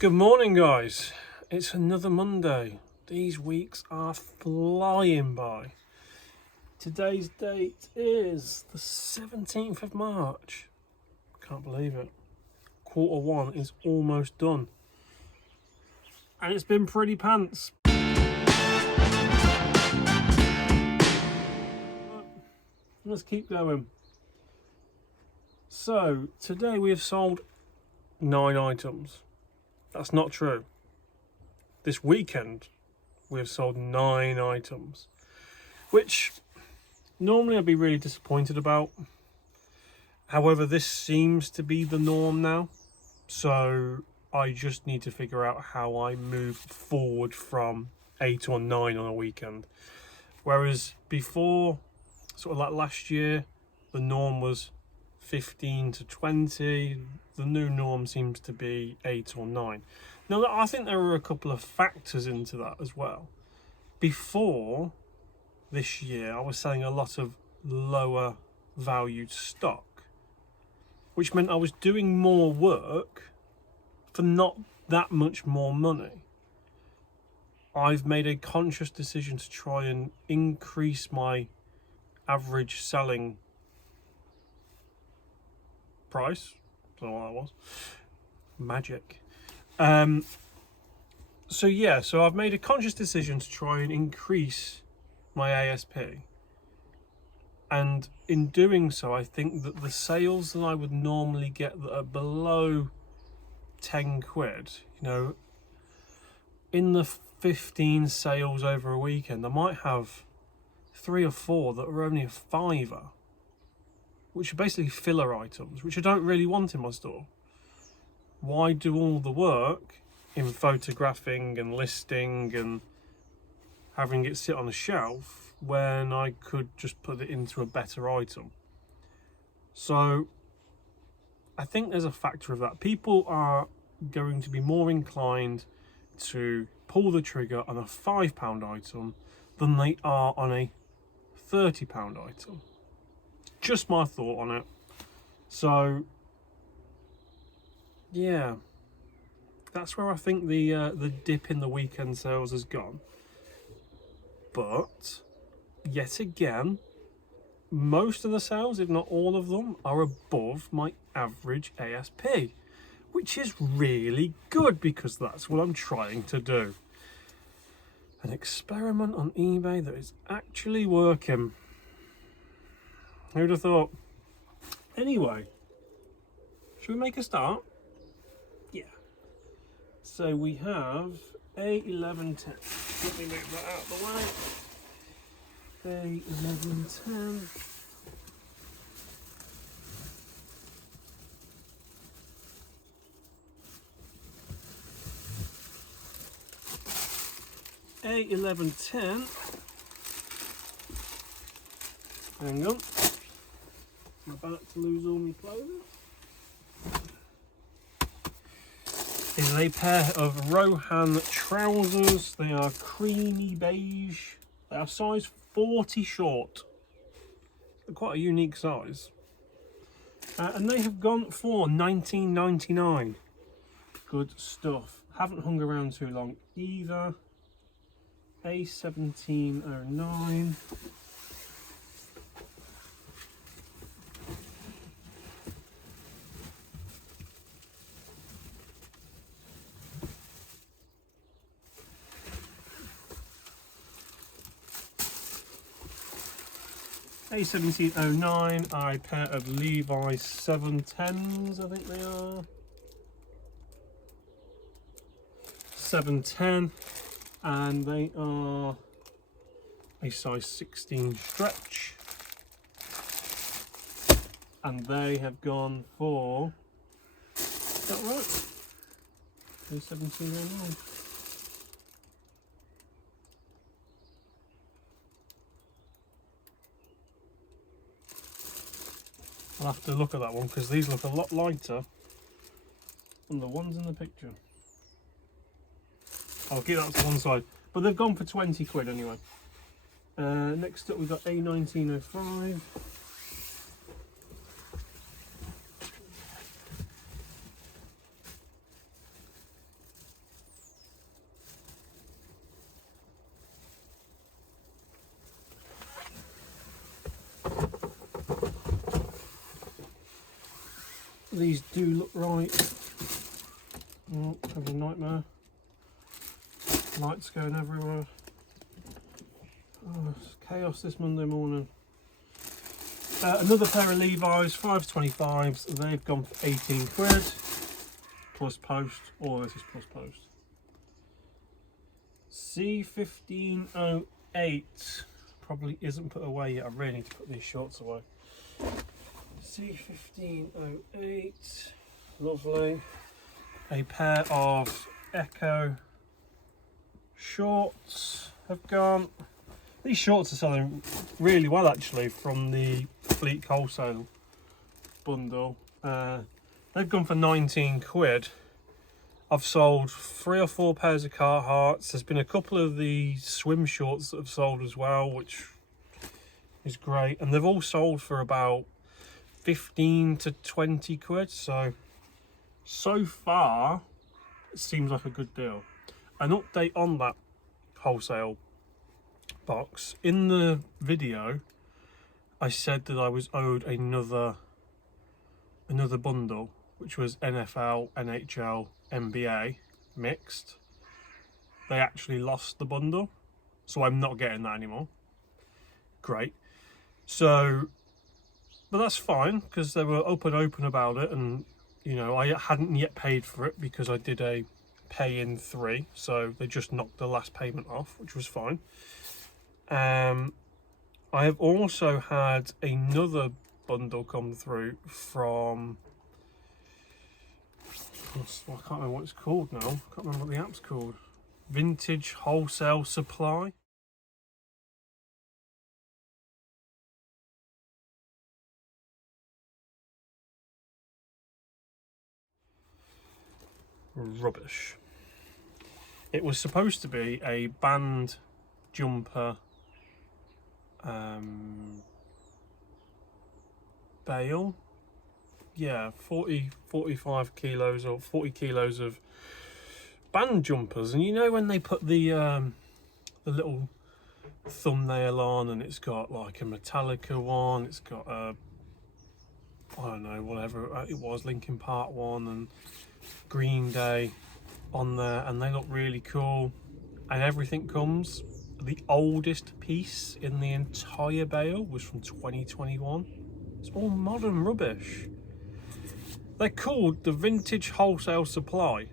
Good morning, guys. It's another Monday. These weeks are flying by. Today's date is the 17th of March. Can't believe it. Q1 is almost done. And it's been pretty pants. Let's keep going. So, today we have sold 9 items. That's not true. This weekend we have sold 9 items, which normally I'd be really disappointed about. However, this seems to be the norm now, so I just need to figure out how I move forward from 8 or 9 on a weekend. Whereas before, sort of like last year, the norm was 15 to 20. The new norm seems to be 8 or 9. Now, I think there were a couple of factors into that as well. Before this year, I was selling a lot of lower valued stock, which meant I was doing more work for not that much more money. I've made a conscious decision to try and increase my average selling price. Don't know what that was. Magic. So I've made a conscious decision to try and increase my ASP. And in doing so, I think that the sales that I would normally get that are below 10 quid, in the 15 sales over a weekend, I might have 3 or 4 that are only a £5, which are basically filler items, which I don't really want in my store. Why do all the work in photographing and listing and having it sit on a shelf when I could just put it into a better item? So I think there's a factor of that. People are going to be more inclined to pull the trigger on a £5 item than they are on a £30 item. Just my thought on it. So yeah, that's where I think the dip in the weekend sales has gone. But yet again, most of the sales, if not all of them, are above my average ASP, which is really good because that's what I'm trying to do. An experiment on eBay that is actually working. Who'd have thought? Anyway, should we make a start? Yeah. So we have A1110. Let me move that out of the way. A1110. A1110. Hang on. I'm about to lose all my clothing. Is a pair of Rohan trousers. They are creamy beige. They are size 40 short. They're quite a unique size. And they have gone for £19.99. Good stuff. Haven't hung around too long either. A1709. A1709 are a pair of Levi's 710s, I think they are. 710, and they are a size 16 stretch. And they have gone for, is that right? A1709. I'll have to look at that one because these look a lot lighter than the ones in the picture. I'll keep that to one side, but they've gone for 20 quid anyway. Next up we've got A1905. these do look right. Oh, having a nightmare. Lights going everywhere. Oh, it's chaos this Monday morning. Another pair of Levi's 525s. They've gone for 18 quid plus post. All this is plus post. C1508 probably isn't put away yet. I really need to put these shorts away. C1508, lovely. A pair of Echo shorts have gone. These shorts are selling really well actually from the Fleet wholesale bundle. They've gone for 19 quid. I've sold 3 or 4 pairs of Carhartts. There's been a couple of the swim shorts that have sold as well, which is great. And they've all sold for about 15 to 20 quid. So far, it seems like a good deal. An update on that wholesale box. In the video, I said that I was owed another bundle, which was NFL, NHL, NBA mixed. They actually lost the bundle, so I'm not getting that anymore. Great. So, but that's fine because they were open about it, and you know I hadn't yet paid for it because I did a pay in 3, so they just knocked the last payment off, which was fine. I have also had another bundle come through from, I can't remember what it's called now. I can't remember what the app's called. Vintage Wholesale Supply. Rubbish. It was supposed to be a band jumper bale. Yeah, 45 kilos or 40 kilos of band jumpers. And you know when they put the little thumbnail on, and it's got like a Metallica one, it's got a, I don't know, whatever it was, Linkin Park one and Green Day on there, and they look really cool. And everything comes, the oldest piece in the entire bale was from 2021. It's all modern rubbish. They're called the Vintage Wholesale Supply.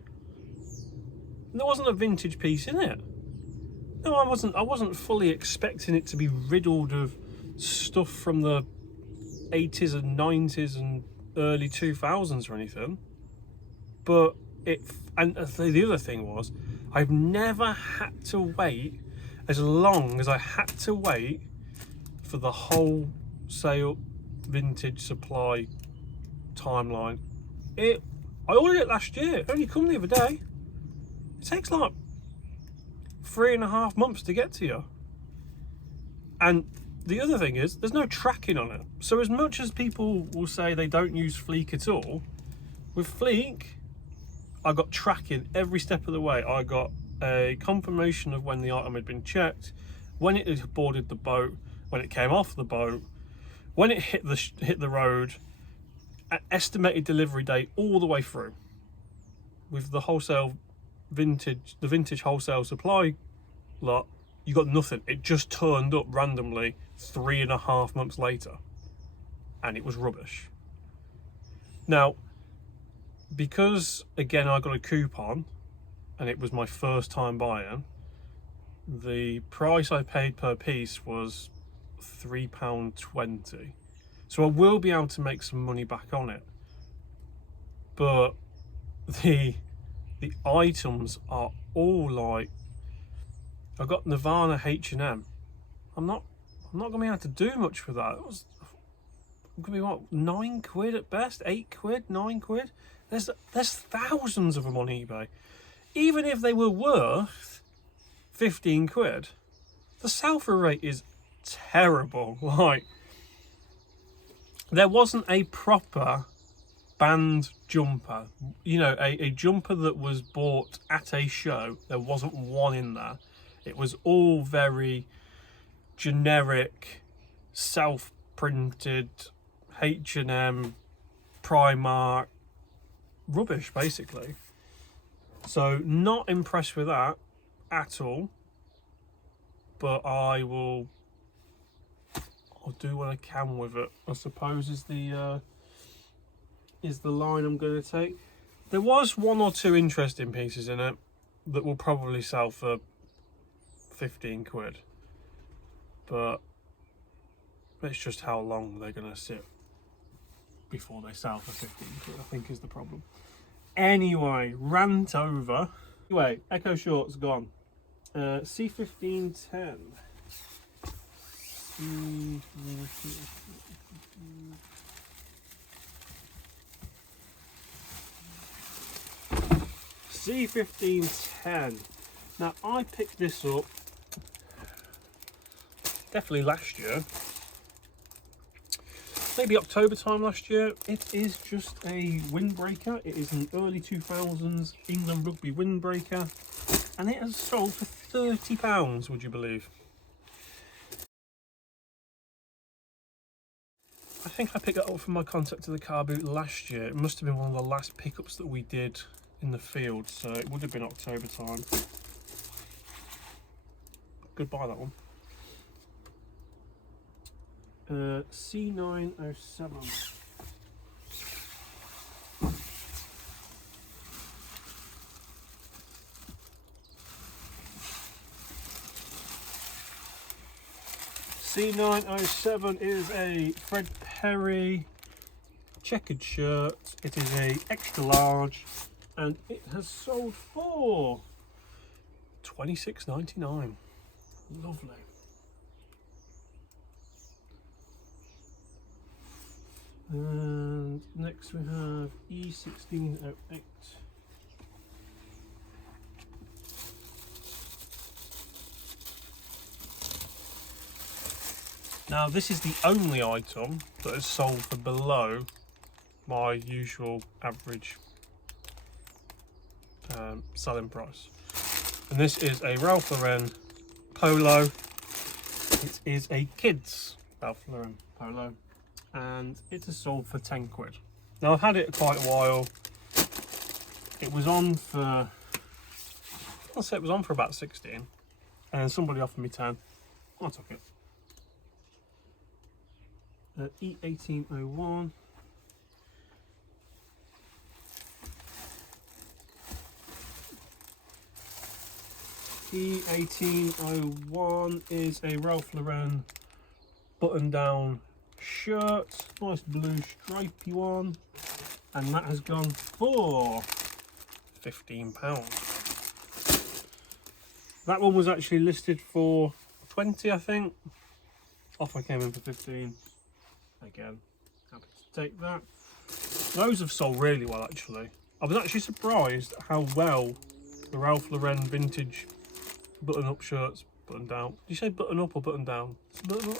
There wasn't a vintage piece in it. No, I wasn't fully expecting it to be riddled of stuff from the 80s and 90s and early 2000s or anything. But and the other thing was, I've never had to wait as long as I had to wait for the wholesale vintage supply timeline. I ordered it last year. It only come the other day. It takes like 3.5 months to get to you. And the other thing is, there's no tracking on it. So as much as people will say they don't use Fleek at all, with Fleek, I got tracking every step of the way. I got a confirmation of when the item had been checked, when it had boarded the boat, when it came off the boat, when it hit the road, an estimated delivery date, all the way through. With the vintage wholesale supply lot, you got nothing. It just turned up randomly 3.5 months later, and it was rubbish. Now, because again I got a coupon and it was my first time buying, the price I paid per piece was £3.20. So I will be able to make some money back on it. But the items are all like, I got Nirvana H&M. I'm not gonna be able to do much with that. It's gonna be what, 9 quid at best, 8 quid, 9 quid. There's thousands of them on eBay. Even if they were worth 15 quid, the sell-through rate is terrible. Like, there wasn't a proper band jumper, you know, a jumper that was bought at a show. There wasn't one in there. It was all very generic, self-printed H&M Primark rubbish, basically. So not impressed with that at all, but I'll do what I can with it, I suppose, is the line I'm going to take. There was one or two interesting pieces in it that will probably sell for 15 quid, but it's just how long they're going to sit before they sell for 15 quid, I think, is the problem. Anyway, rant over. Anyway, Echo Short's gone. C1510. C1510. Now, I picked this up definitely last year, maybe October time last year. It is just a windbreaker. It is an early 2000s England rugby windbreaker, and it has sold for £30, would you believe? I think I picked it up from my contact to the car boot last year. It must have been one of the last pickups that we did in the field, so it would have been October time. Goodbye, that one. C907. C907 is a Fred Perry checkered shirt. It is a extra large, and it has sold for £26.99. Lovely. And next we have E1608. Now, this is the only item that is sold for below my usual average selling price. And this is a Ralph Lauren polo. It is a kids Ralph Lauren polo, and it is sold for 10 quid. Now, I've had it quite a while. It was on for, I'll say it was on for about 16, and somebody offered me 10. I took it. E1801. E1801 is a Ralph Lauren button-down shirt, nice blue stripy one, and that has gone for £15. That one was actually listed for 20, I think. Offer came in for 15. Again, happy to take that. Those have sold really well, actually. I was actually surprised at how well the Ralph Lauren vintage button-up shirts, button down. Did you say button up or button down? It's button up.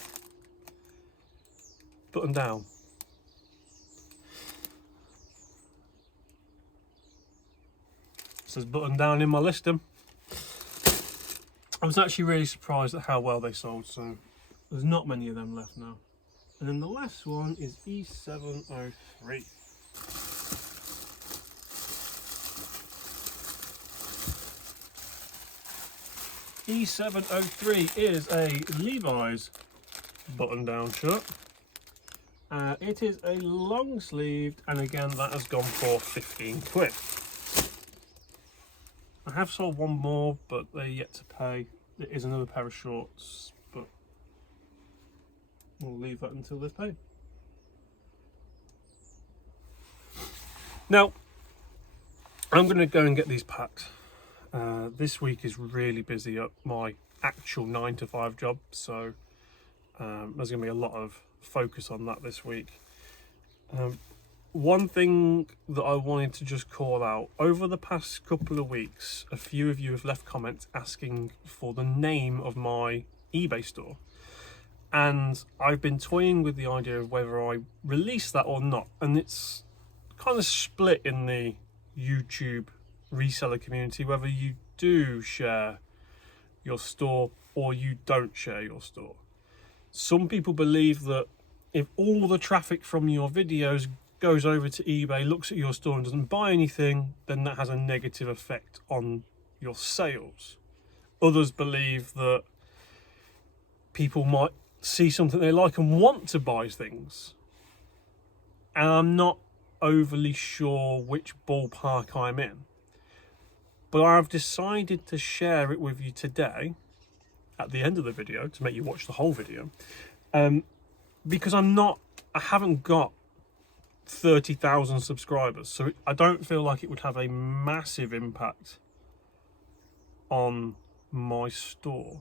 Button down. It says button down in my listing. I was actually really surprised at how well they sold, so there's not many of them left now. And then the last one is E703. E703 is a Levi's button-down shirt. It is a long sleeved, and again that has gone for 15 quid. I have sold one more, but they're yet to pay. It is another pair of shorts, but we'll leave that until they've paid. Now, I'm going to go and get these packed. This week is really busy at my actual 9-to-5 job, so there's going to be a lot of focus on that this week. One thing that I wanted to just call out, over the past couple of weeks, a few of you have left comments asking for the name of my eBay store. And I've been toying with the idea of whether I release that or not. And it's kind of split in the YouTube reseller community, whether you do share your store or you don't share your store. Some people believe that if all the traffic from your videos goes over to eBay, looks at your store and doesn't buy anything, then that has a negative effect on your sales. Others believe that people might see something they like and want to buy things. And I'm not overly sure which ballpark I'm in. But I've decided to share it with you today at the end of the video to make you watch the whole video. Because I haven't got 30,000 subscribers, so I don't feel like it would have a massive impact on my store.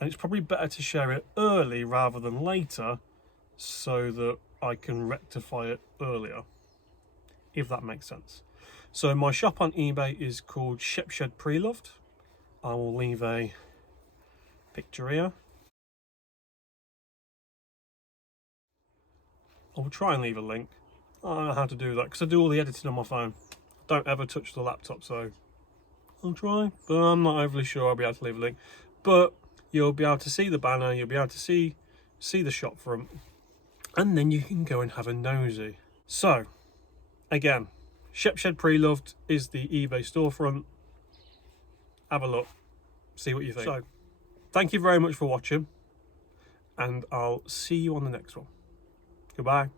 And it's probably better to share it early rather than later so that I can rectify it earlier, if that makes sense. So my shop on eBay is called Shepshed Preloved. I will leave a picture here. I will try and leave a link. I don't know how to do that because I do all the editing on my phone. Don't ever touch the laptop, so I'll try, but I'm not overly sure I'll be able to leave a link. But you'll be able to see the banner, you'll be able to see the shop front, and then you can go and have a nosy. So, again, Shepshed Preloved is the eBay storefront. Have a look, see what you think. So, thank you very much for watching, and I'll see you on the next one. Goodbye.